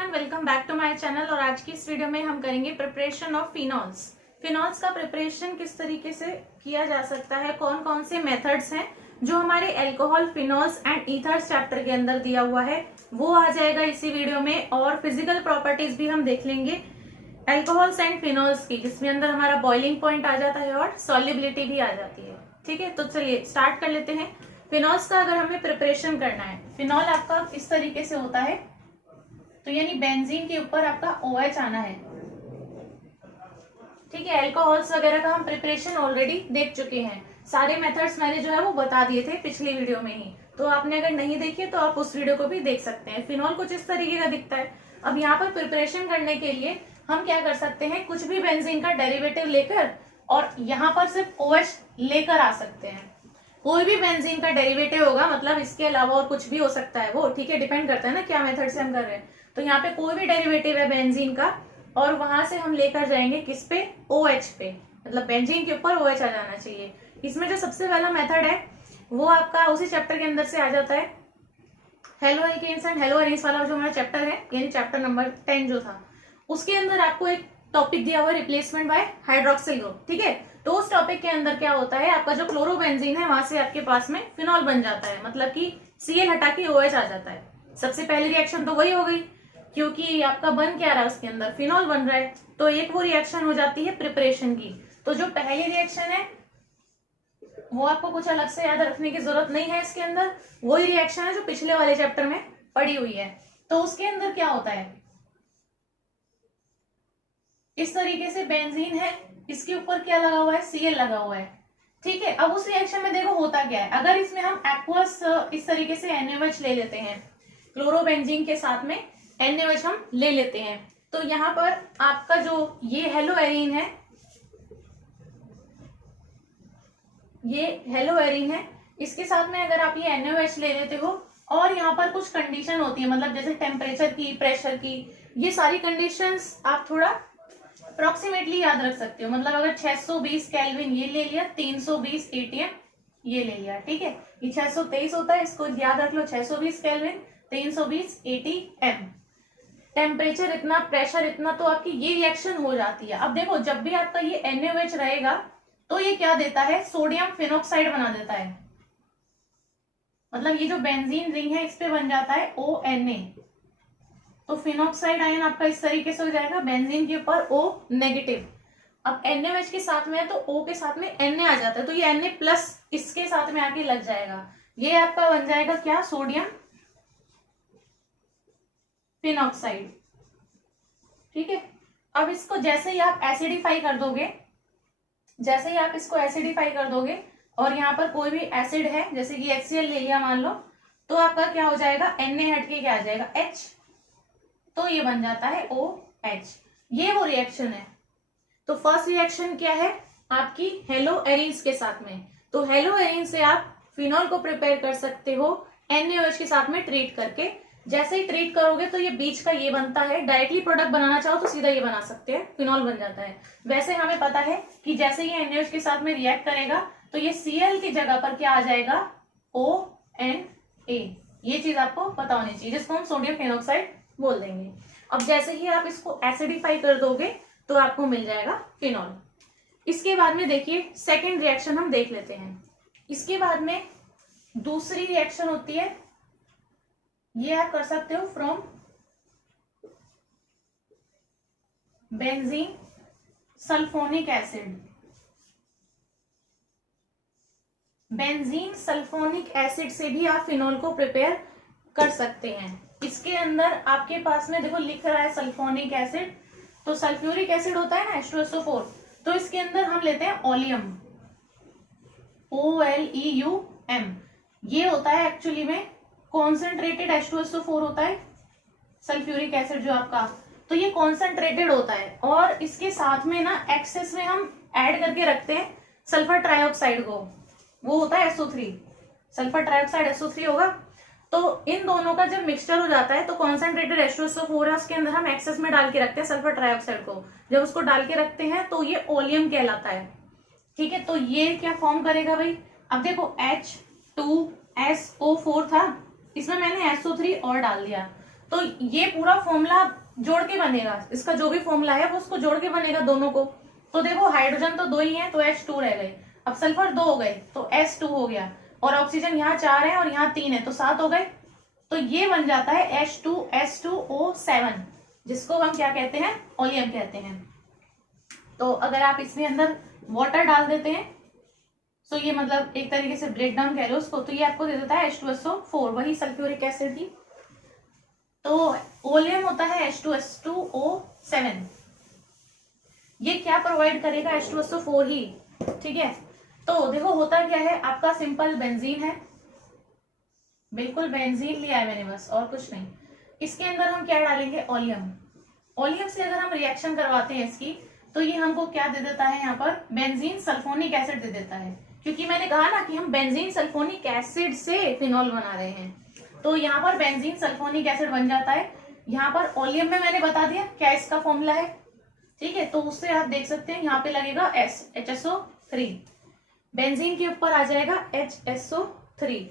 Everyone, welcome back to my channel. और आज की इस वीडियो में हम करेंगे प्रिपरेशन ऑफ फिनॉल्स। फिनॉल्स का प्रिपरेशन किस तरीके से किया जा सकता है, कौन कौन से मेथड्स हैं जो हमारे alcohol, phenols and ethers chapter के अंदर दिया हुआ है, वो आ जाएगा इसी वीडियो में। और फिजिकल प्रॉपर्टीज भी हम देख लेंगे अल्कोहल्स एंड फिनॉल्स की, जिसमें अंदर हमारा बॉइलिंग पॉइंट आ जाता है और सॉल्युबिलिटी भी आ जाती है। ठीक है, तो चलिए स्टार्ट कर लेते हैं। फिनॉल्स का अगर हमें प्रिपरेशन करना है, फिनॉल आपका इस तरीके से होता है, तो यानी बेंजीन के ऊपर आपका OH आना है। ठीक है, अल्कोहल्स वगैरह का हम प्रिपरेशन ऑलरेडी देख चुके हैं, सारे मेथड्स मैंने जो है वो बता दिए थे पिछली वीडियो में ही, तो आपने अगर नहीं देखी तो आप उस वीडियो को भी देख सकते हैं। फिनॉल कुछ इस तरीके का दिखता है। अब यहाँ पर प्रिपरेशन करने के लिए हम क्या कर सकते हैं, कुछ भी बेंजीन का डेरिवेटिव लेकर और यहाँ पर सिर्फ OH लेकर आ सकते हैं। कोई भी बेंजीन का डेरिवेटिव होगा, मतलब इसके अलावा और कुछ भी हो सकता है वो, ठीक है, डिपेंड करता है ना क्या मेथड से हम कर रहे हैं। तो यहाँ पे कोई भी डेरिवेटिव है बेंजीन का और वहां से हम लेकर जाएंगे किस पे, OH पे, मतलब बेंजीन के ऊपर OH आ जाना चाहिए। इसमें जो सबसे पहला मेथड है वो आपका उसी चैप्टर के अंदर से आ जाता है, haloalkanes and haloarenes वाला जो हमारा चैप्टर है, यानी चैप्टर नंबर 10 जो था, उसके अंदर आपको एक टॉपिक दिया हुआ है, रिप्लेसमेंट बाय हाइड्रोक्सिल ग्रुप। ठीक है, तो उस टॉपिक के अंदर क्या होता है, आपका जो क्लोरोबेंजीन है वहां से आपके पास में फिनॉल बन जाता है, मतलब कि Cl हटा के OH आ जाता है। सबसे पहली रिएक्शन तो वही हो गई, क्योंकि आपका बन क्या रहा है, उसके अंदर फिनॉल बन रहा है, तो एक वो रिएक्शन हो जाती है प्रिपरेशन की। तो जो पहली रिएक्शन है वो आपको कुछ अलग से याद रखने की जरूरत नहीं है, इसके अंदर वही रिएक्शन है जो पिछले वाले चैप्टर में पड़ी हुई है। तो उसके अंदर क्या होता है, इस तरीके से बेंजीन है, इसके ऊपर क्या लगा हुआ है, Cl लगा हुआ है। ठीक है, अब उस रिएक्शन में देखो होता क्या है, अगर इसमें हम एक्वस इस तरीके से NaOH ले लेते हैं, क्लोरोबेंजीन के साथ में NaOH हम ले लेते हैं, तो यहाँ पर आपका जो ये हेलो एरीन है, ये हेलो एरीन है, इसके साथ में अगर आप ये NaOH ले लेते हो और यहाँ पर कुछ कंडीशन होती है, मतलब जैसे टेम्परेचर की, प्रेशर की, ये सारी कंडीशंस आप थोड़ा अप्रोक्सीमेटली याद रख सकते हो। मतलब अगर 620 केल्विन ये ले लिया, 320 ATM ये ले लिया, ठीक है, ये 623 होता है, इसको याद रख लो, 620 केल्विन, 320 ATM, टेम्परेचर इतना, प्रेशर इतना, तो आपकी ये रिएक्शन हो जाती है। अब देखो, जब भी आपका ये NaOH रहेगा तो ये क्या देता है, सोडियम फिनॉक्साइड बना देता है, मतलब ये जो बेंजीन रिंग है इस पे बन जाता है ONA, तो फिनॉक्साइड आयन आपका इस तरीके से हो जाएगा, बेंजीन के ऊपर O नेगेटिव। अब NaOH के साथ में है तो O के साथ में Na आ जाता है, तो ये Na प्लस इसके साथ में आके लग जाएगा, ये आपका बन जाएगा क्या, सोडियम फिनॉक्साइड। ठीक है, अब इसको जैसे ही आप एसिडिफाई कर दोगे, जैसे ही आप इसको एसिडिफाई कर दोगे और यहाँ पर कोई भी एसिड है, जैसे कि HCl ले लिया मान लो, तो आपका क्या हो जाएगा, Na हट के क्या आ जाएगा, H, तो ये बन जाता है OH। ये वो रिएक्शन है। तो फर्स्ट रिएक्शन क्या है आपकी, हेलो एरीन्स के साथ में, तो हेलो एरीन से आप फिनॉल को प्रिपेयर कर सकते हो NaOH के साथ में ट्रीट करके। जैसे ही ट्रीट करोगे तो ये बीच का ये बनता है, डायरेक्टली प्रोडक्ट बनाना चाहो तो सीधा ये बना सकते हैं, फिनॉल बन जाता है। वैसे हमें पता है कि जैसे ये NaOH के साथ में रिएक्ट करेगा तो ये Cl की जगह पर क्या आ जाएगा, ONA, ये चीज आपको पता होनी चाहिए, जिसको हम सोडियम फिनॉक्साइड बोल देंगे। अब जैसे ही आप इसको एसिडिफाई कर दोगे तो आपको मिल जाएगा फिनॉल। इसके बाद में देखिए सेकेंड रिएक्शन हम देख लेते हैं। इसके बाद में दूसरी रिएक्शन होती है, ये आप कर सकते हो from benzene sulphonic acid. Benzene sulphonic acid से भी आप फिनॉल को प्रिपेयर कर सकते हैं। इसके अंदर आपके पास में देखो लिख रहा है सल्फोनिक एसिड, तो सल्फ्यूरिक एसिड होता है ना H2SO4, तो इसके अंदर हम लेते हैं ओलियम, OLEUM, ये होता है एक्चुअली में कॉन्सेंट्रेटेड H2SO4 होता है सल्फ्यूरिक एसिड जो आपका, तो ये कॉन्सेंट्रेटेड होता है, और इसके साथ में ना एक्सेस में हम ऐड करके रखते हैं सल्फर ट्राइऑक्साइड को, वो होता है SO3, सल्फर ट्राइऑक्साइड SO3 होगा। तो इन दोनों का जब मिक्सचर हो जाता है तो कॉन्सेंट्रेटेड H2SO4 है, उसके अंदर हम एक्सेस में डाल के रखते हैं सल्फर ट्राइऑक्साइड को, जब उसको डाल के रखते हैं तो ये ओलियम कहलाता है। ठीक है, तो ये क्या फॉर्म करेगा भाई, अब देखो H2SO4 था, इसमें मैंने SO3 और डाल दिया, तो ये पूरा फॉर्मूला जोड़ के बनेगा, इसका जो भी फॉर्मूला है वो उसको जोड़ के बनेगा दोनों को। तो देखो हाइड्रोजन तो 2 ही है तो H2 रह गए, अब सल्फर 2 हो गए तो S2 हो गया, और ऑक्सीजन यहाँ 4 है और यहाँ 3 है तो 7 हो गए। तो ये बन जाता है H2SO7, जिसको हम क्या कहते हैं, ओलियम कहते हैं। तो अगर आप इसमें अंदर वाटर डाल देते हैं तो ये मतलब एक तरीके से ब्रेक डाउन कह लो उसको, तो ये आपको दे देता है H2SO4, वही सल्फ्यूरिक एसिड थी। तो ओलियम होता है H2S2O7, ये क्या प्रोवाइड करेगा, H2SO4 ही, ठीक है। तो देखो होता क्या है, आपका सिंपल बेंजीन है, बिल्कुल बेंजीन लिया है मैंने बस, और कुछ नहीं। इसके अंदर हम क्या डालेंगे, ओलियम। ओलियम से अगर हम रिएक्शन करवाते हैं इसकी, तो ये हमको क्या दे देता है, यहाँ पर बेंजीन सल्फोनिक एसिड दे देता है, क्योंकि मैंने कहा ना कि हम बेंजीन सल्फोनिक एसिड से फिनॉल बना रहे हैं। तो यहाँ पर बेंजीन सल्फोनिक एसिड बन जाता है। यहाँ पर ओलियम में मैंने बता दिया क्या इसका फॉर्मूला है, ठीक है। तो उससे आप देख सकते हैं यहाँ पे लगेगा HSO3, बेंजीन के ऊपर आ जाएगा HSO3।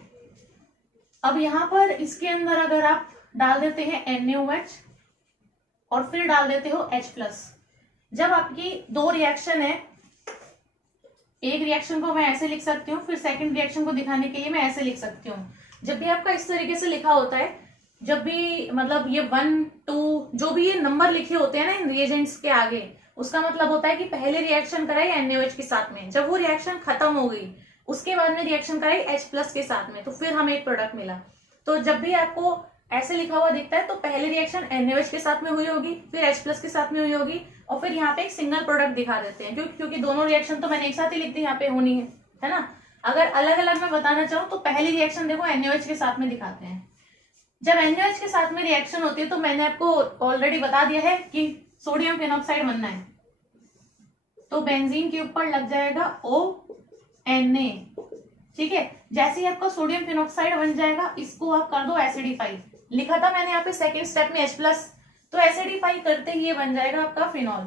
अब यहाँ पर इसके अंदर अगर आप डाल देते हैं NaOH और फिर डाल देते हो H+, जब आपकी 2 रिएक्शन है, एक रिएक्शन को मैं ऐसे लिख सकती हूँ, फिर सेकंड रिएक्शन को दिखाने के लिए मैं ऐसे लिख सकती हूँ। जब भी आपका इस तरीके से लिखा होता है, जब भी मतलब ये 1 2 जो भी ये नंबर लिखे होते हैं ना इन रिएजेंट्स के आगे, उसका मतलब होता है कि पहले रिएक्शन कराई NaOH के साथ में, जब वो रिएक्शन खत्म हो गई उसके बाद में रिएक्शन कराई H+ के साथ में, तो फिर हमें एक प्रोडक्ट मिला। तो जब भी आपको ऐसे लिखा हुआ दिखता है तो पहले रिएक्शन NaOH के साथ में हुई होगी, फिर H+ के साथ में हुई होगी, और फिर यहाँ पे एक सिंगल प्रोडक्ट दिखा देते हैं, क्योंकि दोनों रिएक्शन तो मैंने एक साथ ही लिख दी, यहाँ पे होनी है ना। अगर अलग अलग मैं बताना चाहूँ तो पहली रिएक्शन देखो NaOH के साथ में दिखाते हैं। जब NaOH के साथ में रिएक्शन होती है तो मैंने आपको ऑलरेडी बता दिया है कि सोडियम फेनॉक्साइड बनना है, तो बेंजीन के ऊपर लग जाएगा ONa, ठीक है। जैसे ही आपका सोडियम फेनॉक्साइड बन जाएगा, इसको आप कर दो एसिडिफाई, लिखा था मैंने यहाँ पे सेकेंड स्टेप में H+, तो एसिडिफाई करते ही ये बन जाएगा आपका फिनॉल,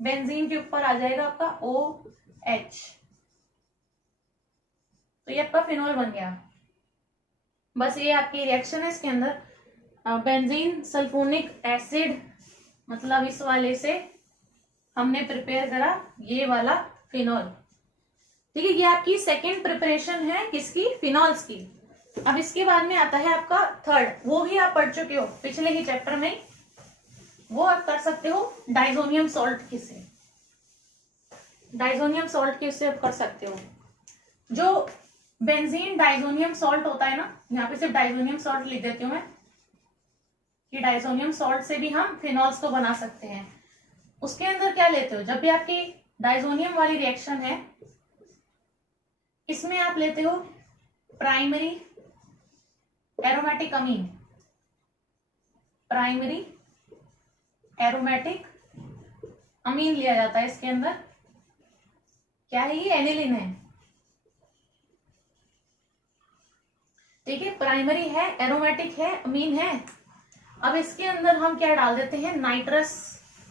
बेंजीन के ऊपर आ जाएगा आपका OH, तो ये आपका फिनॉल बन गया। बस ये आपकी रिएक्शन है, इसके अंदर बेंजीन सल्फोनिक एसिड, मतलब इस वाले से हमने प्रिपेयर करा ये वाला फिनॉल, ठीक है। ये आपकी सेकेंड प्रिपरेशन है किसकी, फिनॉल्स की। अब इसके बाद में आता है आपका थर्ड, वो भी आप पढ़ चुके हो पिछले ही चैप्टर में, वो आप कर सकते हो डाइजोनियम सॉल्ट किससे, डाइजोनियम सॉल्ट किससे आप कर सकते हो। जो बेंजीन डाइजोनियम सॉल्ट होता है ना, यहाँ पे सिर्फ डाइजोनियम सॉल्ट लिख देती हूँ मैं, कि डाइजोनियम सॉल्ट से भी हम फिनॉल्स को बना सकते हैं। उसके अंदर क्या लेते हो, जब भी आपकी डाइजोनियम वाली रिएक्शन है, इसमें आप लेते हो प्राइमरी एरोमेटिक अमीन, प्राइमरी एरोमेटिक अमीन लिया जाता है। इसके अंदर क्या है, ये एनिलिन है, ठीक है। प्राइमरी है, एरोमेटिक है, अमीन है। अब इसके अंदर हम क्या डाल देते हैं, नाइट्रस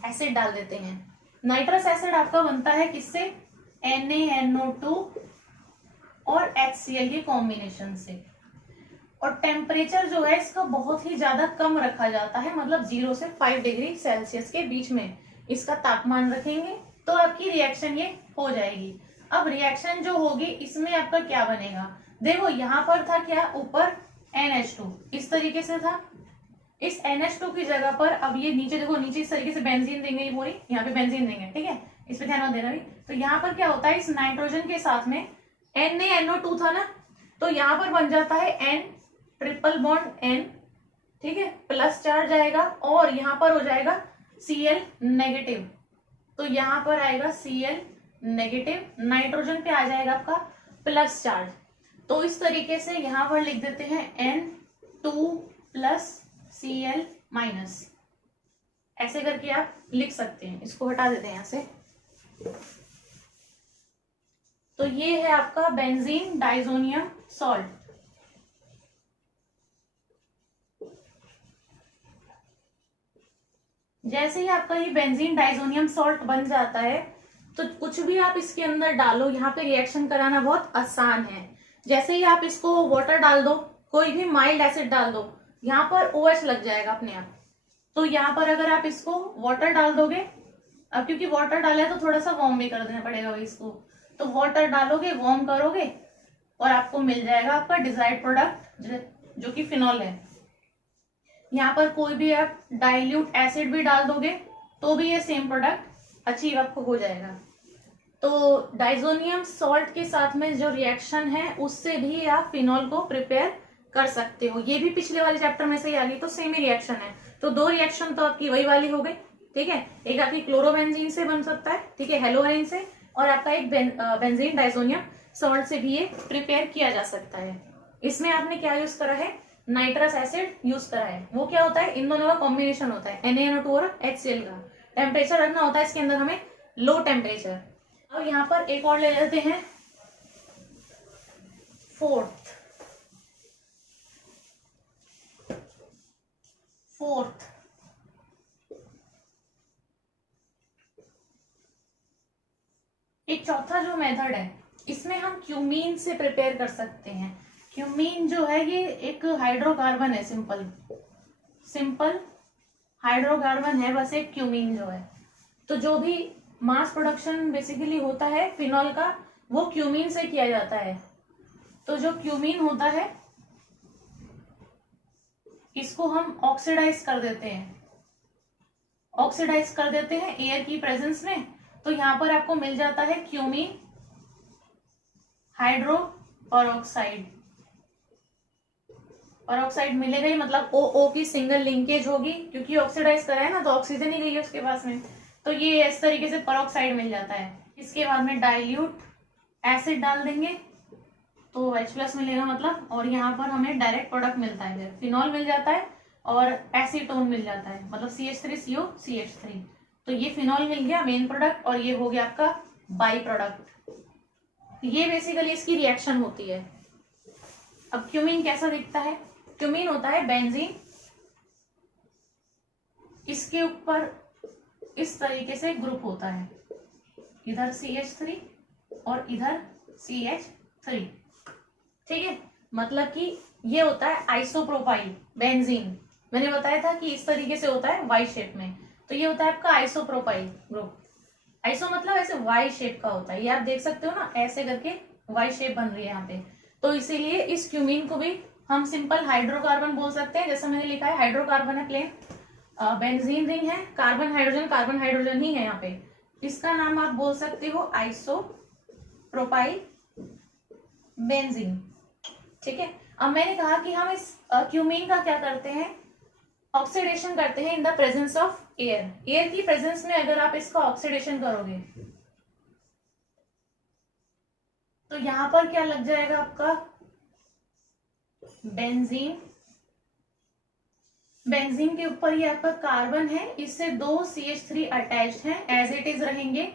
एसिड डाल देते हैं। नाइट्रस एसिड आपका बनता है किससे, NaNO2 और HCl के कॉम्बिनेशन से, और टेम्परेचर जो है इसका बहुत ही ज्यादा कम रखा जाता है, मतलब 0 से 5 डिग्री सेल्सियस के बीच में इसका तापमान रखेंगे तो आपकी रिएक्शन ये हो जाएगी। अब रिएक्शन जो होगी इसमें आपका क्या बनेगा, देखो यहाँ पर था क्या, ऊपर NH2 इस तरीके से था, इस NH2 की जगह पर अब ये नीचे देखो, नीचे इस तरीके से बेंजीन देंगे, ये पूरी यहाँ पे बेंजीन देंगे, ठीक है, इस पे ध्यान मत देना भी। तो यहाँ पर क्या होता है, इस नाइट्रोजन के साथ में NaNO2 था ना, तो यहाँ पर बन जाता है N ट्रिपल बॉन्ड N, ठीक है, प्लस चार्ज आएगा, और यहाँ पर हो जाएगा Cl नेगेटिव, तो यहाँ पर आएगा Cl नेगेटिव, नाइट्रोजन पे आ जाएगा आपका प्लस चार्ज। तो इस तरीके से यहाँ पर लिख देते हैं N2 प्लस Cl माइनस, ऐसे करके आप लिख सकते हैं। इसको हटा देते हैं यहाँ से। तो ये है आपका बेंजीन डाइजोनियम सॉल्ट। जैसे ही आपका ये बेंजीन डाइजोनियम सॉल्ट बन जाता है तो कुछ भी आप इसके अंदर डालो, यहाँ पे रिएक्शन कराना बहुत आसान है। जैसे ही आप इसको वाटर डाल दो, कोई भी माइल्ड एसिड डाल दो, यहाँ पर OH लग जाएगा अपने आप। तो यहाँ पर अगर आप इसको वाटर डाल दोगे, अब क्योंकि वाटर डाला है तो थोड़ा सा वार्म भी कर देना पड़ेगा भाई इसको, तो वाटर डालोगे, वार्म करोगे और आपको मिल जाएगा आपका डिजायर्ड प्रोडक्ट जो कि फिनॉल है। यहाँ पर कोई भी आप डाइल्यूट एसिड भी डाल दोगे तो भी ये सेम प्रोडक्ट अचीव आपको हो जाएगा। तो डाइजोनियम सॉल्ट के साथ में जो रिएक्शन है उससे भी आप फिनॉल को प्रिपेयर कर सकते हो। ये भी पिछले वाले चैप्टर में से ही आ गई, तो सेम ही रिएक्शन है। तो दो रिएक्शन तो आपकी वही वाली हो गई, ठीक है। एक आपकी क्लोरोबेंजीन से बन सकता है, ठीक है, हेलोअरीन से, और आपका एक बेंजीन डाइजोनियम सॉल्ट से भी ये प्रिपेयर किया जा सकता है। इसमें आपने क्या यूज करा है, नाइट्रस एसिड यूज करा है। वो क्या होता है, इन दोनों का कॉम्बिनेशन होता है NaNO2 और HCl का। टेम्परेचर रखना होता है इसके अंदर हमें लो टेम्परेचर। अब यहाँ पर एक और ले लेते हैं, फोर्थ एक चौथा जो मेथड है, इसमें हम क्यूमीन से प्रिपेयर कर सकते हैं। क्यूमीन जो है ये एक हाइड्रोकार्बन है, सिंपल हाइड्रोकार्बन है बस एक क्यूमीन जो है। तो जो भी मास प्रोडक्शन बेसिकली होता है फिनॉल का, वो क्यूमीन से किया जाता है। तो जो क्यूमीन होता है इसको हम ऑक्सीडाइज कर देते हैं एयर की प्रेजेंस में। तो यहाँ पर आपको मिल जाता है क्यूमीन हाइड्रो परऑक्साइड मिलेगा ही, मतलब OO की सिंगल लिंकेज होगी, क्योंकि ऑक्सीडाइज करा है ना तो ऑक्सीजन ही गई है उसके पास में, तो ये इस तरीके से परऑक्साइड मिल जाता है। इसके बाद में डाइल्यूट एसिड डाल देंगे तो H+ मिलेगा मतलब, और यहाँ पर हमें डायरेक्ट प्रोडक्ट मिलता है, फिनॉल मिल जाता है और एसीटोन मिल जाता है, मतलब CH3COCH3। तो ये फिनॉल मिल गया मेन प्रोडक्ट, और ये हो गया आपका बाई प्रोडक्ट। ये बेसिकली इसकी रिएक्शन होती है। अब क्यूमीन कैसा दिखता है, क्यूमीन होता है बेंजीन, इसके ऊपर इस तरीके से ग्रुप होता है, इधर CH3 और इधर CH3, ठीक है। मतलब कि ये होता है आइसोप्रोपाइल बेंजीन। मैंने बताया था कि इस तरीके से होता है वाई शेप में, तो ये होता है आपका आइसोप्रोपाइल ग्रुप। आइसो मतलब ऐसे वाई शेप का होता है, ये आप देख सकते हो ना, ऐसे करके वाई शेप बन रही है यहाँ पे। तो इसीलिए इस क्यूमीन को भी हम सिंपल हाइड्रोकार्बन बोल सकते हैं। जैसा मैंने लिखा है हाइड्रोकार्बन है प्लेन, बेंजीन रिंग है, कार्बन हाइड्रोजन ही है यहाँ पे। इसका नाम आप बोल सकते हो आइसोप्रोपाइल बेंजीन, ठीक है। अब मैंने कहा कि हम इस क्यूमीन का क्या करते हैं, ऑक्सीडेशन करते हैं in the presence of air की प्रेजेंस में। अगर आप इसका ऑक्सीडेशन करोगे तो यहां पर क्या लग जाएगा आपका, बेंजीन के ऊपर ये आपका कार्बन है, इससे 2 CH3 अटैच्ड हैं, एज इट इज रहेंगे।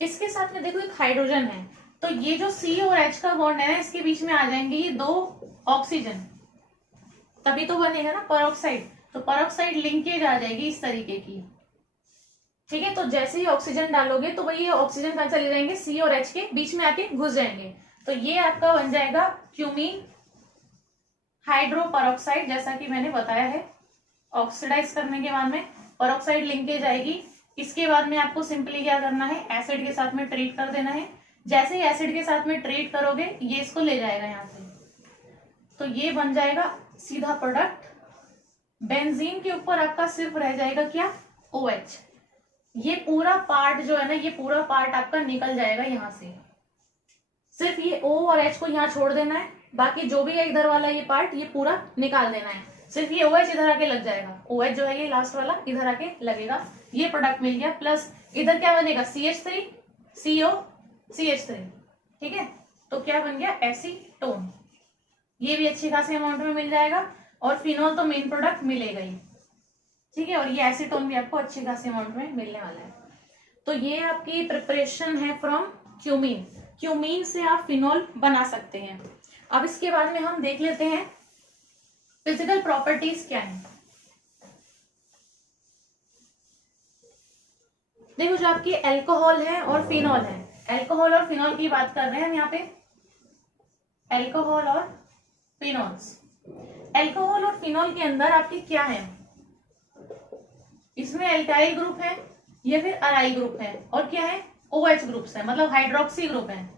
इसके साथ में देखो एक हाइड्रोजन है, तो ये जो C और H का बॉन्ड है ना, इसके बीच में आ जाएंगे ये 2 ऑक्सीजन, तभी तो बनेगा ना परऑक्साइड। तो परऑक्साइड लिंकेज आ जाएगी इस तरीके की, ठीक है। तो जैसे ही ऑक्सीजन डालोगे तो वही ऑक्सीजन कहाँ चले जाएंगे, C और H के बीच में आके घुस जाएंगे। तो ये आपका बन जाएगा क्यूमीन हाइड्रो परऑक्साइड, जैसा कि मैंने बताया है। ऑक्सीडाइज करने के बाद में परऑक्साइड लिंकेज आएगी। इसके बाद में आपको सिंपली क्या करना है, एसिड के साथ में ट्रीट कर देना है। जैसे ही एसिड के साथ में ट्रीट करोगे ये इसको ले जाएगा यहाँ से, तो ये बन जाएगा सीधा प्रोडक्ट। बेंजीन के ऊपर आपका सिर्फ रह जाएगा क्या, OH। ये पूरा पार्ट जो है ना, ये पूरा पार्ट आपका निकल जाएगा यहाँ से। सिर्फ ये O और H को यहाँ छोड़ देना है, बाकी जो भी है इधर वाला ये पार्ट ये पूरा निकाल देना है। सिर्फ ये OH इधर आके लग जाएगा, OH जो है ये लास्ट वाला इधर आके लगेगा। ये प्रोडक्ट मिल गया, प्लस इधर क्या बनेगा, CH3 CO CH3, ठीक है। तो क्या बन गया, एसीटोन। ये भी अच्छी खासी अमाउंट में मिल जाएगा, और फिनॉल तो मेन प्रोडक्ट मिलेगा ही, ठीक है। और ये एसीटोन भी आपको अच्छी खासी अमाउंट में मिलने वाला है। तो ये आपकी प्रिपरेशन है फ्रॉम क्यूमीन। क्यूमीन से आप फिनॉल बना सकते हैं। अब इसके बाद में हम देख लेते हैं फिजिकल प्रॉपर्टीज क्या है। देखो जो आपकी अल्कोहल है और फिनॉल है, अल्कोहल और फिनॉल की बात कर रहे हैं हम यहाँ पे, अल्कोहल और फिनॉल्स। एल्कोहल और फिनॉल के अंदर आपके क्या है, इसमें एल्काइल ग्रुप है या फिर अराइल ग्रुप है, और क्या है OH ग्रुप्स है, मतलब हाइड्रोक्सी ग्रुप है।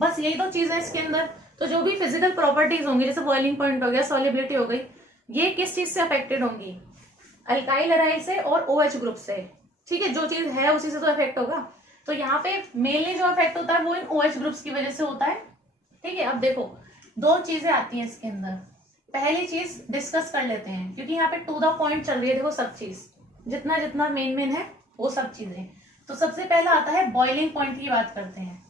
बस यही तो चीज है इसके अंदर। तो जो भी फिजिकल प्रॉपर्टीज होंगी, जैसे बॉइलिंग पॉइंट हो गया, सॉल्युबिलिटी हो गई, ये किस चीज से अफेक्टेड होंगी, अल्काइल अराइल से और OH ग्रुप से। ठीक है, जो चीज है उसी से तो अफेक्ट होगा। तो यहाँ पे मेनली जो अफेक्ट होता है वो इन OH ग्रुप्स की वजह से होता है। ठीक है, अब देखो दो चीजें आती हैं इसके अंदर। पहली चीज डिस्कस कर लेते हैं, क्योंकि यहाँ पे टू द पॉइंट चल रही है। देखो सब चीज जितना जितना मेन है वो सब चीजें। तो सबसे पहला आता है बॉइलिंग पॉइंट की बात करते हैं।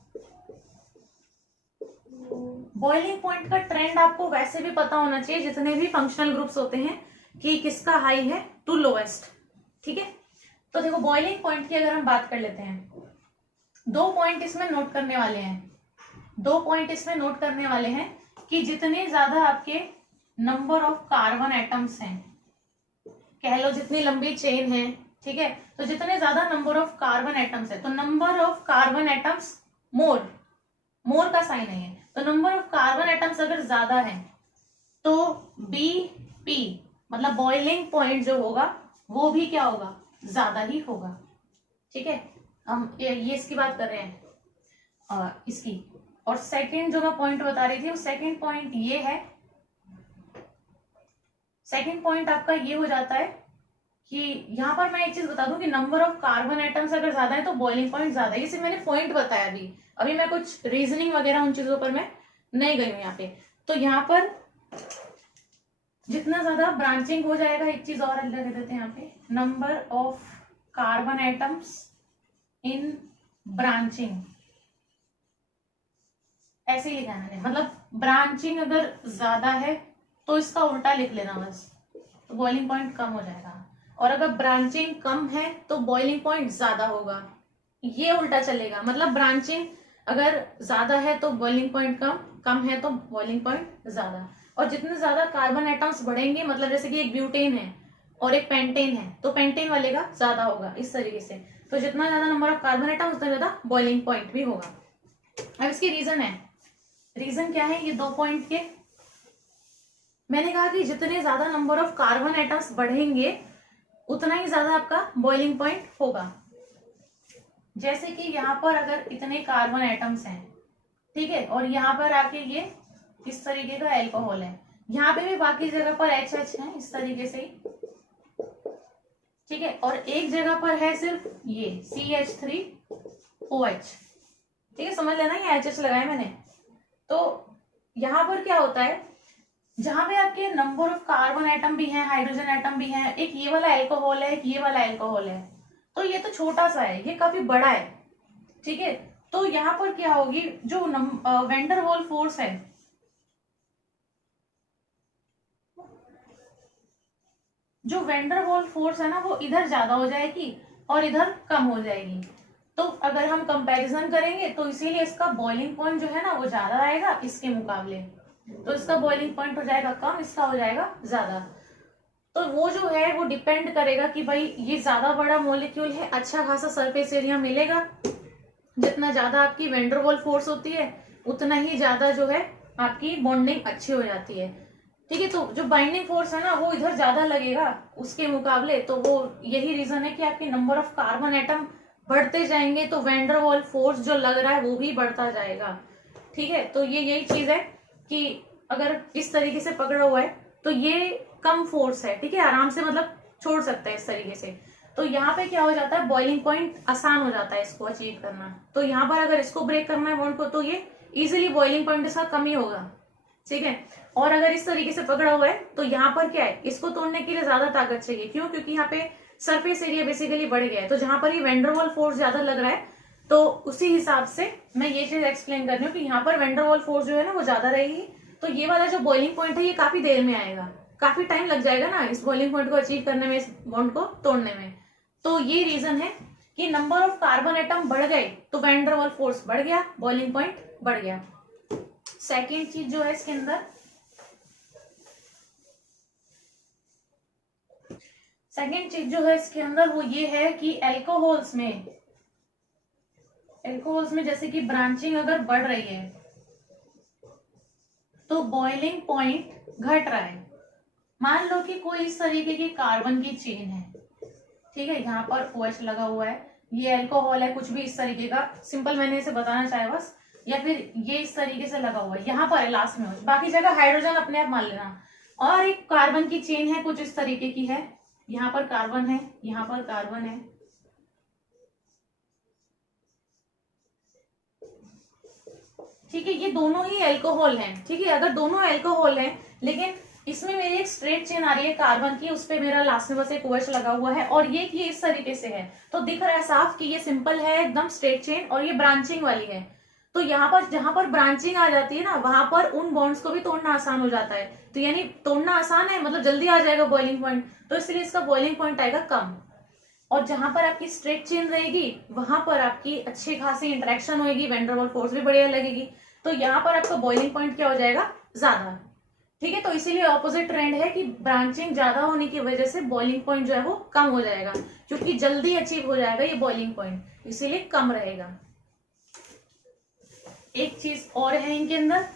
बॉइलिंग पॉइंट का ट्रेंड आपको वैसे भी पता होना चाहिए, जितने भी फंक्शनल ग्रुप्स होते हैं, कि किसका हाई है टू लोएस्ट। ठीक है, तो देखो बॉइलिंग पॉइंट की अगर हम बात कर लेते हैं, दो पॉइंट इसमें नोट करने वाले हैं कि जितने ज्यादा आपके नंबर ऑफ कार्बन एटम्स हैं, कह लो जितनी लंबी चेन है, ठीक है, तो जितने ज्यादा नंबर ऑफ कार्बन एटम्स है, तो नंबर ऑफ कार्बन एटम्स मोर का साइन है, तो नंबर ऑफ कार्बन एटम्स अगर ज्यादा है तो BP मतलब बॉइलिंग पॉइंट जो होगा वो भी क्या होगा, ज्यादा ही होगा। ठीक है, हम ये इसकी बात कर रहे हैं इसकी। और सेकंड जो मैं पॉइंट बता रही थी, वो सेकंड पॉइंट ये है, सेकंड पॉइंट आपका ये हो जाता है कि यहाँ पर मैं एक चीज बता दूं कि नंबर ऑफ कार्बन एटम्स अगर ज्यादा है तो बॉइलिंग पॉइंट ज्यादा है। इसे मैंने पॉइंट बताया अभी मैं कुछ रीजनिंग वगैरह उन चीजों पर मैं नहीं गई हूँ यहाँ पे। तो यहाँ पर जितना ज्यादा ब्रांचिंग हो जाएगा, एक चीज और अलग कह देते हैं यहाँ पे, number of carbon atoms in branching, ऐसे ही लिखा है मैंने। मतलब ब्रांचिंग अगर ज्यादा है तो इसका उल्टा लिख लेना बस, तो बॉइलिंग पॉइंट कम हो जाएगा। और अगर ब्रांचिंग कम है तो बॉइलिंग पॉइंट ज्यादा होगा, ये उल्टा चलेगा। मतलब ब्रांचिंग अगर ज्यादा है तो बॉइलिंग पॉइंट कम है तो बॉइलिंग पॉइंट ज्यादा। और जितने ज्यादा कार्बन एटम्स बढ़ेंगे, मतलब जैसे कि एक ब्यूटेन है और एक पेंटेन है, तो पेंटेन वाले का ज्यादा होगा, इस तरीके से। तो जितना ज्यादा नंबर ऑफ कार्बन एटम उतना ज्यादा बॉइलिंग पॉइंट भी होगा। अब इसकी रीजन क्या है, ये दो पॉइंट के मैंने कहा कि जितने ज्यादा नंबर ऑफ कार्बन एटम्स बढ़ेंगे उतना ही ज्यादा आपका बॉइलिंग पॉइंट होगा। जैसे कि यहाँ पर अगर इतने कार्बन एटम्स हैं, ठीक है, और यहाँ पर आके ये इस तरीके का एल्कोहल है, यहाँ पे भी बाकी जगह पर HH है इस तरीके से ही, ठीक है, और एक जगह पर है सिर्फ ये CH3OH। ठीक है, समझ लेना, ये HH लगाया मैंने। तो यहाँ पर क्या होता है, जहां पे आपके नंबर ऑफ कार्बन एटम भी हैं, हाइड्रोजन एटम भी हैं, एक ये वाला एल्कोहल है, एक ये वाला एल्कोहल है, तो ये तो छोटा सा है, ये काफी बड़ा है। ठीक है, तो यहाँ पर क्या होगी, जो वैन डर वाल फोर्स है, जो वैन डर वाल फोर्स है ना, वो इधर ज्यादा हो जाएगी और इधर कम हो जाएगी। तो अगर हम कंपैरिजन करेंगे तो इसीलिए इसका बॉइलिंग पॉइंट जो है ना वो ज्यादा आएगा इसके मुकाबले। तो इसका बॉइलिंग पॉइंट हो जाएगा कम, इसका हो जाएगा ज्यादा। तो वो जो है वो डिपेंड करेगा कि भाई ये ज्यादा बड़ा मॉलिक्यूल है, अच्छा खासा सरफेस एरिया मिलेगा। जितना ज्यादा आपकी वैन डर वाल फोर्स होती है उतना ही ज्यादा जो है आपकी बॉन्डिंग अच्छी हो जाती है। ठीक है, तो जो बाइंडिंग फोर्स है ना वो इधर ज्यादा लगेगा उसके मुकाबले। तो वो यही रीजन है कि आपके नंबर ऑफ कार्बन एटम बढ़ते जाएंगे तो वैन डर वाल फोर्स जो लग रहा है वो भी बढ़ता जाएगा। ठीक है, तो ये यही चीज है कि अगर इस तरीके से पकड़ा हुआ है तो ये कम फोर्स है। ठीक है, आराम से मतलब छोड़ सकता है इस तरीके से। तो यहाँ पे क्या हो जाता है, बॉइलिंग पॉइंट आसान हो जाता है इसको अचीव करना। तो यहाँ पर अगर इसको ब्रेक करना है बॉन्ड को तो ये इजीली बॉइलिंग पॉइंट इसका कम ही होगा। ठीक है, और अगर इस तरीके से पकड़ा हुआ है तो यहाँ पर क्या है, इसको तोड़ने के लिए ज्यादा ताकत चाहिए। क्यों, क्योंकि यहाँ पे सरफेस एरिया बेसिकली बढ़ गया है। तो जहां पर ये वैन डर वाल फोर्स ज्यादा लग रहा है तो उसी हिसाब से मैं ये चीज एक्सप्लेन कर रही हूँ कि यहाँ पर वैन डर वाल फोर्स जो है ना वो ज्यादा रहेगी। तो ये वाला जो बॉइलिंग पॉइंट है ये काफी देर में आएगा, काफी टाइम लग जाएगा ना इस बॉइलिंग पॉइंट को अचीव करने में, इस बॉन्ड को तोड़ने में। तो ये रीजन है कि नंबर ऑफ कार्बन एटम बढ़ गए तो वैन डर वाल फोर्स बढ़ गया, बॉइलिंग पॉइंट बढ़ गया। सेकेंड चीज जो है इसके अंदर, सेकेंड चीज जो है इसके अंदर वो ये है कि एल्कोहल्स में जैसे कि ब्रांचिंग अगर बढ़ रही है तो बॉइलिंग पॉइंट घट रहा है। मान लो कि कोई इस तरीके की कार्बन की चेन है, ठीक है, यहाँ पर OH लगा हुआ है, ये अल्कोहल है, कुछ भी इस तरीके का, सिंपल मैंने इसे बताना चाहा बस, या फिर ये इस तरीके से लगा हुआ है, यहाँ पर है लास्ट में OH, बाकी जगह हाइड्रोजन अपने आप मान लेना। और एक कार्बन की चेन है कुछ इस तरीके की है, यहाँ पर कार्बन है, यहाँ पर कार्बन है, ठीक है, ये दोनों ही अल्कोहल हैं, ठीक है, अगर दोनों अल्कोहल हैं, लेकिन इसमें मेरी एक स्ट्रेट चेन आ रही है कार्बन की, उस पे मेरा लास्ट में बस एक OH लगा हुआ है, और ये इस तरीके से है, तो दिख रहा है साफ कि ये सिंपल है एकदम स्ट्रेट चेन, और ये ब्रांचिंग वाली है। तो यहाँ पर जहां पर ब्रांचिंग आ जाती है ना, वहां पर उन बॉन्ड्स को भी तोड़ना आसान हो जाता है, तो यानी तोड़ना आसान है मतलब जल्दी आ जाएगा बॉइलिंग पॉइंट, तो इसलिए इसका बॉइलिंग पॉइंट आएगा कम। और जहां पर आपकी स्ट्रेट चेन रहेगी वहां पर आपकी अच्छी खासी इंटरेक्शन होगी, वैन डर वाल्स फोर्स भी बढ़िया लगेगी, तो यहाँ पर आपका बॉइलिंग पॉइंट क्या हो जाएगा, ज्यादा, ठीक है। तो इसीलिए ऑपोजिट ट्रेंड है कि ब्रांचिंग ज्यादा होने की वजह से बॉइलिंग पॉइंट जो है वो कम हो जाएगा, क्योंकि जल्दी अचीव हो जाएगा ये बॉइलिंग पॉइंट, इसीलिए कम रहेगा। एक चीज और है इनके अंदर,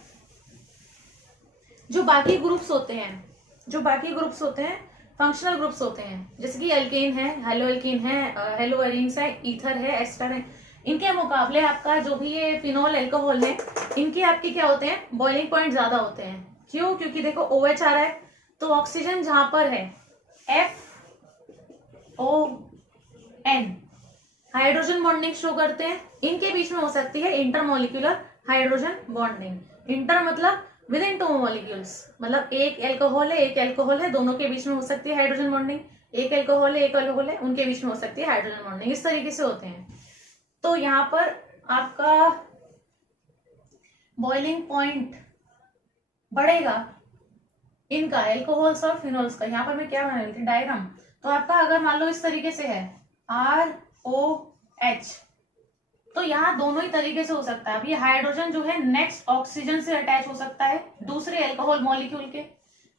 जो बाकी ग्रुप्स होते हैं फंक्शनल ग्रुप्स होते हैं, जैसे कि एल्केन है, हेलो एल्केन है, हेलो एरीन्स है, ईथर है, एस्टर है, इनके मुकाबले आपका जो भी ये फिनोल अल्कोहल है, इनके आपके क्या होते हैं, बॉइलिंग पॉइंट ज्यादा होते हैं। क्यों? क्योंकि देखो OH आ रहा है, तो ऑक्सीजन जहां पर है FON हाइड्रोजन बॉन्डिंग शो करते हैं, इनके बीच में हो सकती है इंटरमोलिक्यूलर हाइड्रोजन बॉन्डिंग। इंटर मतलब विद इन 2 मॉलिक्यूल्स, मतलब एक अल्कोहल है, दोनों के बीच में हो सकती है हाइड्रोजन बॉन्डिंग, एक अल्कोहल है, उनके बीच में हो सकती है हाइड्रोजन बॉन्डिंग, इस तरीके से होते हैं। तो यहाँ पर आपका बॉइलिंग पॉइंट बढ़ेगा इनका, अल्कोहल्स और फिनोल्स का। यहाँ पर मैं क्या बना रही थी, डायग्राम, तो आपका अगर मान लो इस तरीके से है ROH, तो यहाँ दोनों ही तरीके से हो सकता है। अब ये हाइड्रोजन जो है नेक्स्ट ऑक्सीजन से अटैच हो सकता है दूसरे अल्कोहल मॉलिक्यूल के,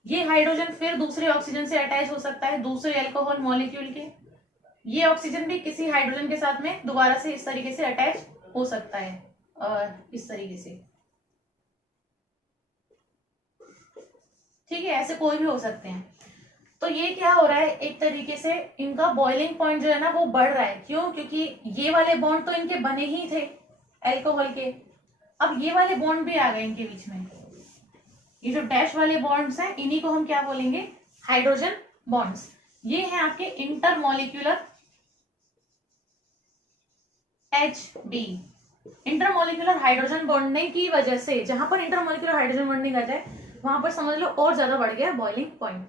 ये हाइड्रोजन फिर दूसरे ऑक्सीजन से अटैच हो सकता है दूसरे अल्कोहल मॉलिक्यूल के, ये ऑक्सीजन भी किसी हाइड्रोजन के साथ में दोबारा से इस तरीके से अटैच हो सकता है, इस तरीके से, ठीक है, ऐसे कोई भी हो सकते हैं। तो ये क्या हो रहा है, एक तरीके से इनका बॉइलिंग पॉइंट जो है ना वो बढ़ रहा है। क्यों? क्योंकि ये वाले बॉन्ड तो इनके बने ही थे अल्कोहल के, अब ये वाले बॉन्ड भी आ गए इनके बीच में, ये जो डैश वाले बॉन्ड्स हैं इन्हीं को हम क्या बोलेंगे, हाइड्रोजन बॉन्ड्स। ये हैं आपके intermolecular HB, intermolecular hydrogen bonding की वजह से, जहां पर इंटरमॉलिक्यूलर हाइड्रोजन बॉन्डिंग आ जाए वहां पर समझ लो और ज्यादा बढ़ गया बॉइलिंग पॉइंट,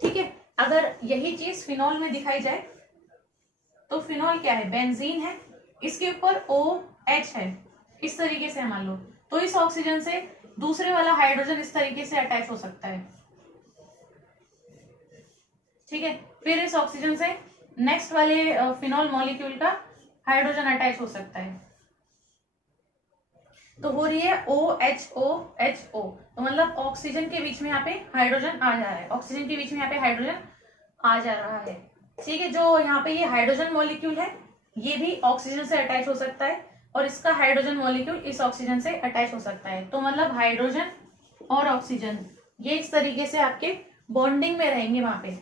ठीक है। अगर यही चीज फिनॉल में दिखाई जाए तो फिनॉल क्या है, बेंजीन है, इसके ऊपर OH है, इस तरीके से मान लो, तो इस ऑक्सीजन से दूसरे वाला हाइड्रोजन इस तरीके से अटैच हो सकता है, ठीक है, फिर इस ऑक्सीजन से नेक्स्ट वाले फिनॉल मॉलिक्यूल का हाइड्रोजन अटैच हो सकता है, तो हो रही है OHO, तो मतलब ऑक्सीजन के बीच में यहाँ पे हाइड्रोजन आ जा रहा है, ऑक्सीजन के बीच में यहाँ पे हाइड्रोजन आ जा रहा है, ठीक है। जो यहाँ पे ये हाइड्रोजन मॉलिक्यूल है ये भी ऑक्सीजन से अटैच हो सकता है, और इसका हाइड्रोजन मॉलिक्यूल इस ऑक्सीजन से अटैच हो सकता है, तो मतलब हाइड्रोजन और ऑक्सीजन ये इस तरीके से आपके बॉन्डिंग में रहेंगे वहां पे।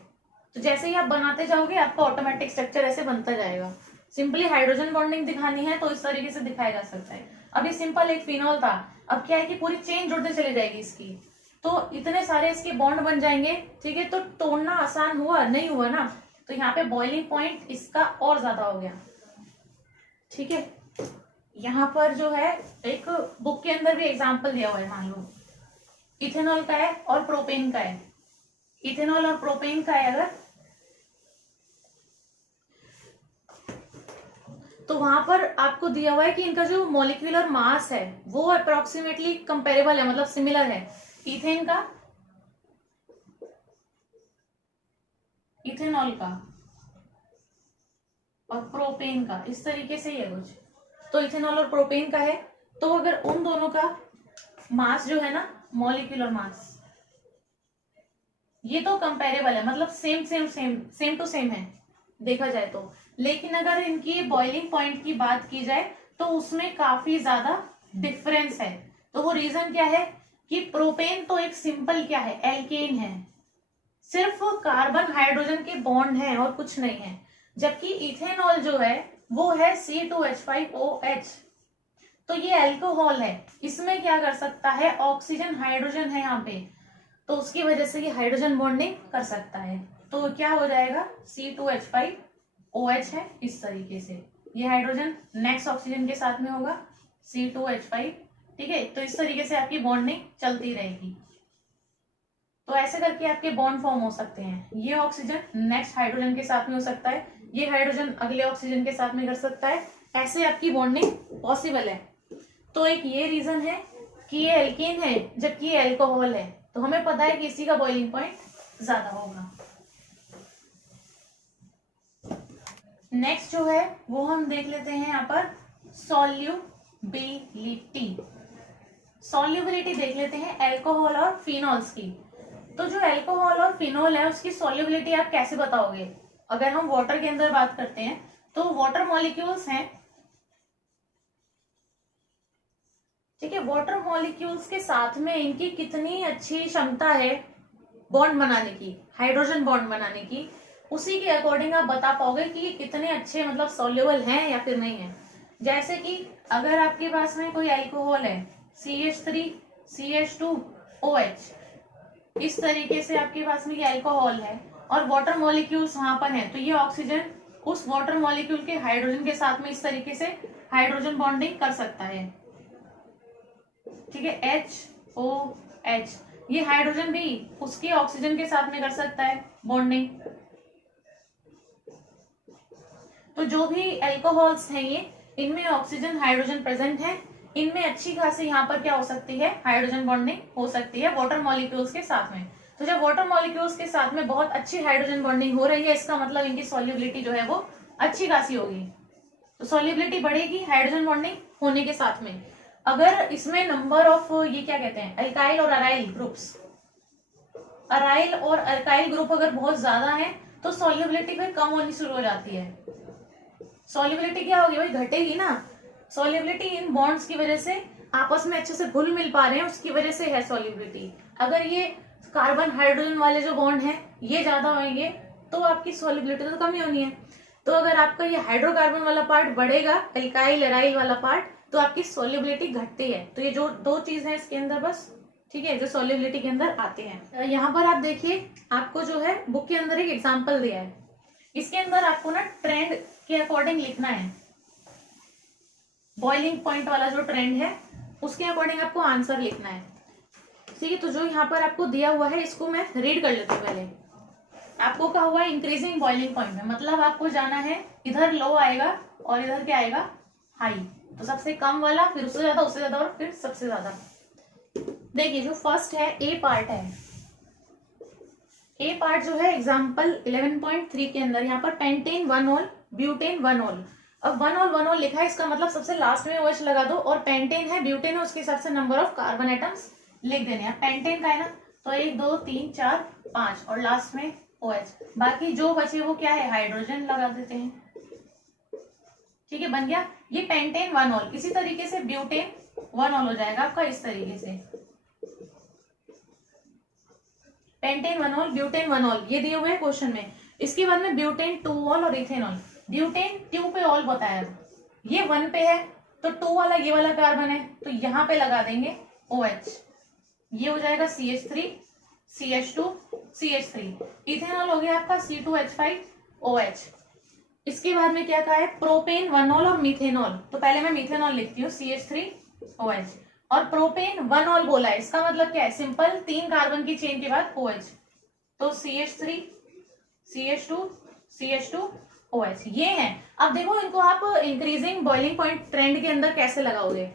तो जैसे ही आप बनाते जाओगे आपका ऑटोमेटिक स्ट्रक्चर ऐसे बनता जाएगा। सिंपली हाइड्रोजन बॉन्डिंग दिखानी है तो इस तरीके से दिखाया जा सकता है। अब ये सिंपल एक फिनॉल था, अब क्या है कि पूरी चेन जुड़ते चली जाएगी इसकी, तो इतने सारे इसके बॉन्ड बन जाएंगे, ठीक है। तो तोड़ना आसान हुआ नहीं हुआ ना, तो यहाँ पे बॉइलिंग पॉइंट इसका और ज्यादा हो गया, ठीक है। यहाँ पर जो है एक बुक के अंदर भी एग्जाम्पल दिया हुआ है, मान लो इथेनॉल का है और प्रोपेन का है, इथेनॉल और प्रोपेन का है अगर, तो वहां पर आपको दिया हुआ है कि इनका जो मॉलिक्यूलर मास है वो अप्रोक्सीमेटली कंपेरेबल है, मतलब सिमिलर है इथेन का, इथेनॉल का और प्रोपेन का, इस तरीके से ही है कुछ। तो इथेनॉल और प्रोपेन का है, तो अगर उन दोनों का मास जो है ना, मॉलिक्यूलर मास, ये तो कंपेरेबल है, मतलब सेम टू सेम है देखा जाए तो। लेकिन अगर इनकी बॉइलिंग पॉइंट की बात की जाए तो उसमें काफी ज्यादा डिफरेंस है। तो वो रीजन क्या है कि प्रोपेन तो एक सिंपल क्या है, एल्केन है, सिर्फ कार्बन हाइड्रोजन के बॉन्ड है और कुछ नहीं है। जबकि इथेनॉल जो है वो है C2H5OH। तो ये अल्कोहल है, इसमें क्या कर सकता है, ऑक्सीजन हाइड्रोजन है यहाँ पे, तो उसकी वजह से ये हाइड्रोजन बॉन्डिंग कर सकता है। तो क्या हो जाएगा, C2H5OH है इस तरीके से, ये हाइड्रोजन नेक्स्ट ऑक्सीजन के साथ में होगा C2H5। ठीक है, तो इस तरीके से आपकी बॉन्डिंग चलती रहेगी। तो ऐसे करके आपके बॉन्ड फॉर्म हो सकते हैं। ये ऑक्सीजन नेक्स्ट हाइड्रोजन के साथ में हो सकता है, ये हाइड्रोजन अगले ऑक्सीजन के साथ में कर सकता है, ऐसे आपकी बॉन्डिंग पॉसिबल है। तो एक ये रीजन है कि ये एल्केन है जबकि ये अल्कोहल है, तो हमें पता है कि इसी का बॉइलिंग पॉइंट ज्यादा होगा। नेक्स्ट जो है वो हम देख लेते हैं यहाँ पर सॉल्युबिलिटी। सॉल्युबिलिटी देख लेते हैं अल्कोहल और फिनॉल्स की। तो जो अल्कोहल और फिनॉल है उसकी सॉल्युबिलिटी आप कैसे बताओगे? अगर हम वाटर के अंदर बात करते हैं तो वाटर मॉलिक्यूल्स हैं, ठीक है, वाटर मॉलिक्यूल्स के साथ में इनकी कितनी अच्छी क्षमता है बॉन्ड बनाने की, हाइड्रोजन बॉन्ड बनाने की, उसी के अकॉर्डिंग आप बता पाओगे कि ये कितने अच्छे मतलब सॉल्युबल हैं या फिर नहीं है। जैसे कि अगर आपके पास में कोई अल्कोहल है CH3CH2OH, इस तरीके से आपके पास में ये अल्कोहल है और वाटर मॉलिक्यूल्स वहां पर हैं, तो ये ऑक्सीजन उस वाटर मॉलिक्यूल के हाइड्रोजन के साथ में इस तरीके से हाइड्रोजन बॉन्डिंग कर सकता है। ठीक है, HOH, ये हाइड्रोजन भी उसके ऑक्सीजन के साथ में कर सकता है बॉन्डिंग। तो जो भी अल्कोहल्स हैं ये, इनमें ऑक्सीजन हाइड्रोजन प्रेजेंट है, इनमें अच्छी खासी यहाँ पर क्या हो सकती है, हाइड्रोजन बॉन्डिंग हो सकती है वाटर मॉलिक्यूल्स के साथ में। तो जब वाटर मॉलिक्यूल्स के साथ में बहुत अच्छी हाइड्रोजन बॉन्डिंग हो रही है, इसका मतलब इनकी सॉल्युबिलिटी जो है वो अच्छी खासी होगी। तो सॉल्युबिलिटी बढ़ेगी हाइड्रोजन बॉन्डिंग होने के साथ में। अगर इसमें नंबर ऑफ ये क्या कहते हैं, अल्काइल और अराइल ग्रुप्स, अराइल और अल्काइल ग्रुप अगर बहुत ज्यादा है तो सॉल्युबिलिटी फिर कम होनी शुरू हो जाती है। सॉल्युबिलिटी क्या होगी भाई, घटेगी ना। सॉल्युबिलिटी इन बॉन्ड्स की वजह से आपस में अच्छे से घुल मिल पा रहे हैं, उसकी वजह से है सॉल्युबिलिटी। अगर ये कार्बन हाइड्रोजन वाले जो बॉन्ड हैं ये ज्यादा होंगे तो आपकी सॉल्युबिलिटी तो कम ही होनी है। तो अगर आपका ये हाइड्रोकार्बन वाला पार्ट बढ़ेगा, अल्काइल एराइल वाला पार्ट, तो आपकी सॉल्युबिलिटी घटती है। तो ये जो दो चीज है इसके अंदर बस, ठीक है, जो सॉल्युबिलिटी के अंदर आते हैं। यहाँ पर आप देखिए, आपको जो है बुक के अंदर एक एग्जाम्पल दिया है, इसके अंदर आपको ना ट्रेंड के अकॉर्डिंग लिखना है। बॉइलिंग पॉइंट वाला जो ट्रेंड है उसके अकॉर्डिंग आपको आंसर लिखना है। ठीक है, तो जो यहाँ पर आपको दिया हुआ है इसको मैं रीड कर लेती हूँ पहले। आपको कहा हुआ है इंक्रीजिंग बॉइलिंग पॉइंट में, मतलब आपको जाना है, इधर लो आएगा और इधर क्या आएगा, हाई। तो सबसे कम वाला, फिर उससे ज्यादा, उससे ज्यादा और फिर सबसे ज्यादा। देखिए जो फर्स्ट है ए पार्ट है, ए पार्ट जो है एग्जाम्पल 11.3 के अंदर यहाँ पर पेंटेन 1 ऑल, ब्यूटेन 1 ऑल। अब 1 ऑल लिखा है, इसका मतलब सबसे लास्ट में OH लगा दो, और पेंटेन है, ब्यूटेन है, उसके हिसाब से नंबर ऑफ कार्बन एटम्स लिख देने हैं। पेंटेन का है ना, तो 1 2 3 4 5 और लास्ट में OH, बाकी जो बचे वो क्या है, हाइड्रोजन लगा देते हैं। ठीक है, बन गया ये पेंटेन 1 ऑल। इसी तरीके से ब्यूटेन 1 ऑल हो जाएगा आपका, इस तरीके से पेंटेन 1 ऑल, ब्यूटेन 1 ऑल, ये दिए हुए हैं क्वेश्चन में। इसके बाद में ब्यूटेन 2 ऑल और इथेनॉल। ब्यूटेन 2 पे ऑल बताया, ये 1 पे है तो 2 वाला ये वाला कार्बन है, तो यहाँ पे लगा देंगे OH, ये हो जाएगा CH3 CH2 CH3। इथेनॉल हो गया आपका C2H5OH। इसके बाद में क्या कहा है, प्रोपेन 1 ऑल और मीथेनॉल। तो पहले मैं मीथेनॉल लिखती हूँ CH3OH, और प्रोपेन 1 ऑल बोला है, इसका मतलब क्या है, सिंपल 3 कार्बन की चेन के बाद OH, तो CH3 CH2 CH2OH ये है। अब देखो इनको आप इंक्रीजिंग बॉइलिंग पॉइंट ट्रेंड के अंदर कैसे लगाओगे।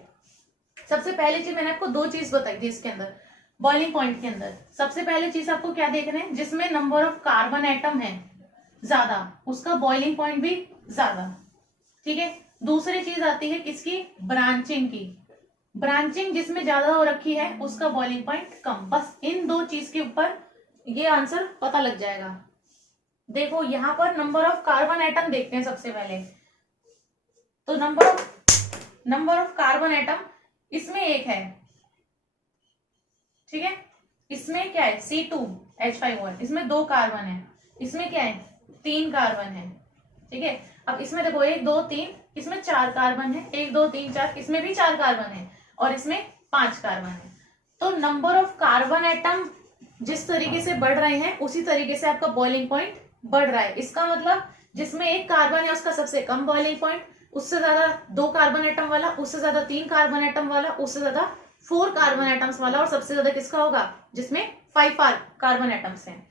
सबसे पहली चीज मैंने आपको 2 चीज बताई थी इसके अंदर, बॉइलिंग पॉइंट के अंदर। सबसे पहले चीज आपको क्या देखना है, जिसमें नंबर ऑफ कार्बन एटम है ज्यादा, उसका बॉइलिंग पॉइंट भी ज्यादा। ठीक है, दूसरी चीज आती है किसकी, ब्रांचिंग की। ब्रांचिंग जिसमें ज्यादा हो रखी है उसका बॉइलिंग पॉइंट कम। बस इन 2 चीज के ऊपर ये आंसर पता लग जाएगा। देखो यहाँ पर नंबर ऑफ कार्बन एटम देखते हैं सबसे पहले। तो नंबर ऑफ कार्बन एटम इसमें 1 है, ठीक है, इसमें क्या है C2H5OH, इसमें 2 कार्बन है, इसमें क्या है 3 कार्बन है। ठीक है, अब इसमें देखो 1 2 3, इसमें 4 कार्बन है, 1 2 3 4, इसमें भी 4 कार्बन है और इसमें 5 कार्बन है। तो नंबर ऑफ कार्बन एटम जिस तरीके से बढ़ रहे हैं उसी तरीके से आपका बॉइलिंग पॉइंट बढ़ रहा है। इसका मतलब जिसमें 1 कार्बन है उसका सबसे कम बॉइलिंग पॉइंट, उससे ज्यादा 2 कार्बन एटम वाला, उससे ज्यादा 3 कार्बन एटम वाला, उससे ज्यादा 4 कार्बन एटम्स वाला, और सबसे ज्यादा किसका होगा जिसमें 5 कार्बन एटम्स हैं।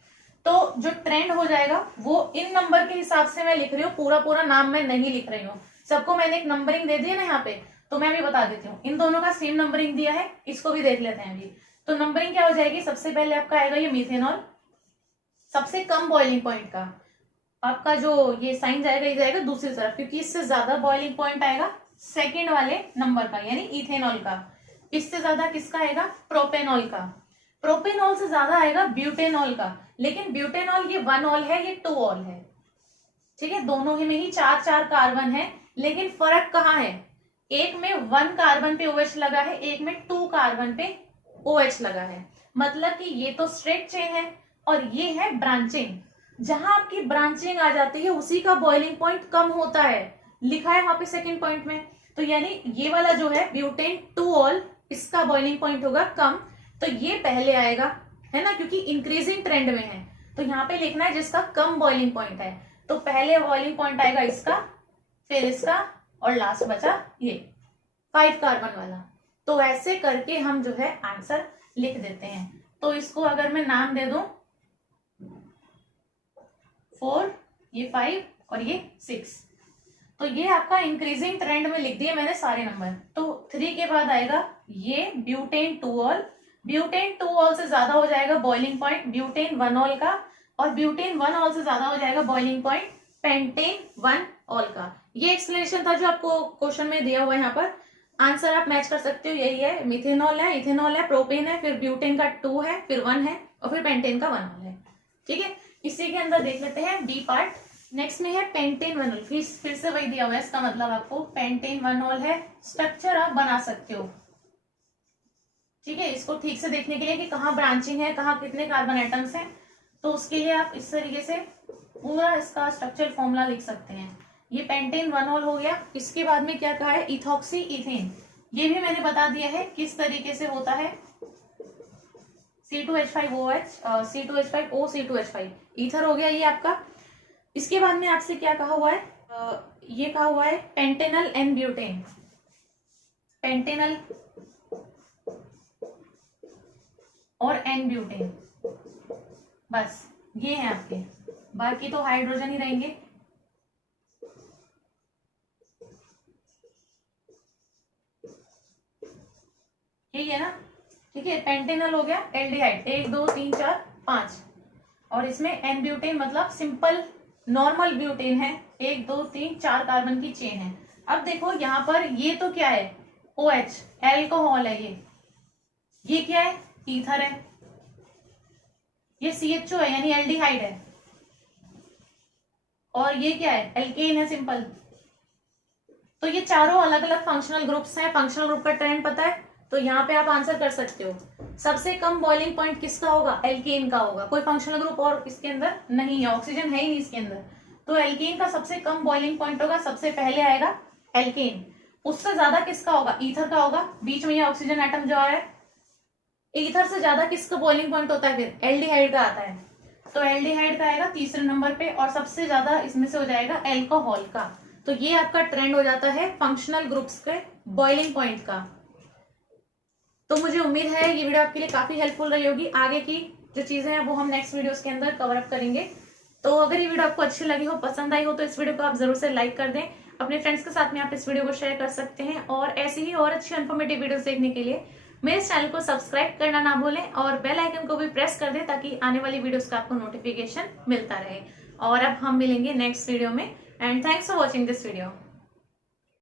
तो जो ट्रेंड हो जाएगा वो इन नंबर के हिसाब से मैं लिख रही हूँ, पूरा पूरा नाम मैं नहीं लिख रही हूँ। सबको मैंने एक नंबरिंग दे दी है ना यहाँ पे, तो मैं भी बता देती हूँ। इन दोनों का सेम नंबरिंग दिया है, इसको भी देख लेते हैं अभी। तो नंबरिंग क्या हो जाएगी, सबसे पहले आपका आएगा ये मीथेनॉल, सबसे कम बॉइलिंग पॉइंट का आपका जो ये साइन जाएगा, ये जाएगा दूसरी तरफ, क्योंकि इससे ज्यादा बॉइलिंग पॉइंट आएगा सेकेंड वाले नंबर का, यानी इथेनॉल का। इससे ज्यादा किसका आएगा, प्रोपेनॉल का। प्रोपेनॉल से ज्यादा आएगा ब्यूटेनॉल का, लेकिन ब्यूटेनॉल ये 1 ऑल है, ये 2 ऑल है। ठीक है, दोनों ही में ही 4 कार्बन है, लेकिन फर्क कहाँ है, एक में 1 कार्बन पे OH लगा है, एक में 2 कार्बन पे OH लगा है। मतलब कि ये तो स्ट्रेट चेन है और ये है ब्रांचिंग। जहां आपकी ब्रांचिंग आ जाती है उसी का बॉइलिंग पॉइंट कम होता है, लिखा है वहां पे सेकंड पॉइंट में। तो यानी ये वाला जो है ब्यूटेन 2 ऑल, इसका बॉइलिंग पॉइंट होगा कम, तो ये पहले आएगा, है ना, क्योंकि इंक्रीजिंग ट्रेंड में है। तो यहाँ पे लिखना है जिसका कम बॉइलिंग पॉइंट है, तो पहले बॉइलिंग पॉइंट आएगा इसका, फिर इसका, और लास्ट बचा ये 5 कार्बन वाला। तो ऐसे करके हम जो है आंसर लिख देते हैं। तो इसको अगर मैं नाम दे दूं 4, ये 5 और ये 6, तो ये आपका इंक्रीजिंग ट्रेंड में लिख दिए मैंने सारे नंबर। तो 3 के बाद आएगा ये ब्यूटेन 2 ऑल, ब्यूटेन 2 ऑल से ज्यादा हो जाएगा बॉइलिंग पॉइंट ब्यूटेन 1 ऑल का, और ब्यूटेन 1 ऑल से ज्यादा हो जाएगा बॉइलिंग पॉइंट पेंटेन 1 ऑल का। ये एक्सप्लेनेशन था जो आपको क्वेश्चन में दिया हुआ है। यहाँ पर आंसर आप मैच कर सकते हो, यही है, मिथेनॉल है, इथेनॉल है, प्रोपेन है, फिर ब्यूटेन का 2 है, फिर 1 है, और फिर पेंटेन का 1 ऑल है। ठीक है, इसी के अंदर देख लेते हैं बी पार्ट। नेक्स्ट में है पेंटेन 1 ऑल, फिर से वही दिया हुआ है, इसका मतलब आपको पेंटेन 1 ऑल है, स्ट्रक्चर आप बना सकते हो। ठीक है, इसको ठीक से देखने के लिए कि कहाँ ब्रांचिंग है, कहाँ कितने कार्बन एटम्स हैं, तो उसके लिए आप इस तरीके से पूरा इसका स्ट्रक्चर फॉर्मूला लिख सकते हैं। ये पेंटेन 1 ऑल हो गया। इसके बाद में क्या कहा है, इथॉक्सी इथेन, ये भी मैंने बता दिया है किस तरीके से होता है। C2H5OH, C2H5O, C2H5, ईथर हो गया ये आपका। इसके बाद में आपसे क्या कहा हुआ है, ये कहा हुआ है पेंटेनल एन ब्यूटेन, पेंटेनल और एन ब्यूटेन, बस ये है आपके, बाकी तो हाइड्रोजन ही रहेंगे। यही है ना। ठीक है, पेंटेनल हो गया, एल्डिहाइड 1 2 3 4 5, और इसमें एन ब्यूटेन मतलब सिंपल नॉर्मल ब्यूटेन है, 1 2 3 4 कार्बन की चेन है। अब देखो यहाँ पर ये तो क्या है, OH, एल्कोहल है, ये क्या है, ईथर है, ये CHO है यानी एल्डिहाइड है, और ये क्या है, एल्केन है सिंपल। तो ये चारों अलग अलग फंक्शनल ग्रुप्स हैं। फंक्शनल ग्रुप का ट्रेंड पता है, तो यहाँ पे आप आंसर कर सकते हो। सबसे कम बॉइलिंग पॉइंट किसका होगा, एल्केन का होगा। कोई फंक्शनल ग्रुप और इसके अंदर नहीं है, ऑक्सीजन है ही नहीं इसके अंदर, तो एल्केन का सबसे कम बॉइलिंग पॉइंट होगा, सबसे पहले आएगा एल्केन। उससे ज्यादा किसका होगा, ईथर का होगा, बीच में ये ऑक्सीजन एटम जो है। ईथर से ज्यादा किसका बॉइलिंग पॉइंट होता है, फिर एल्डिहाइड का आता है, तो एल्डिहाइड का आएगा तीसरे नंबर पे, और सबसे ज्यादा इसमें से हो जाएगा एल्कोहल का। तो ये आपका ट्रेंड हो जाता है फंक्शनल ग्रुप्स के बॉइलिंग पॉइंट का। तो मुझे उम्मीद है ये वीडियो आपके लिए काफी हेल्पफुल रही होगी। आगे की जो चीजें हैं वो हम नेक्स्ट वीडियोस के अंदर कवर अप करेंगे। तो अगर ये वीडियो आपको अच्छी लगी हो, पसंद आई हो, तो इस वीडियो को आप जरूर से लाइक कर दें। अपने फ्रेंड्स के साथ में आप इस वीडियो को शेयर कर सकते हैं, और ऐसी ही और अच्छी इन्फॉर्मेटिव वीडियोस देखने के लिए मेरे चैनल को सब्सक्राइब करना ना भूलें, और बेल आइकन को भी प्रेस कर दें ताकि आने वाली वीडियोस का आपको नोटिफिकेशन मिलता रहे। और अब हम मिलेंगे नेक्स्ट वीडियो में, and thanks for watching this video.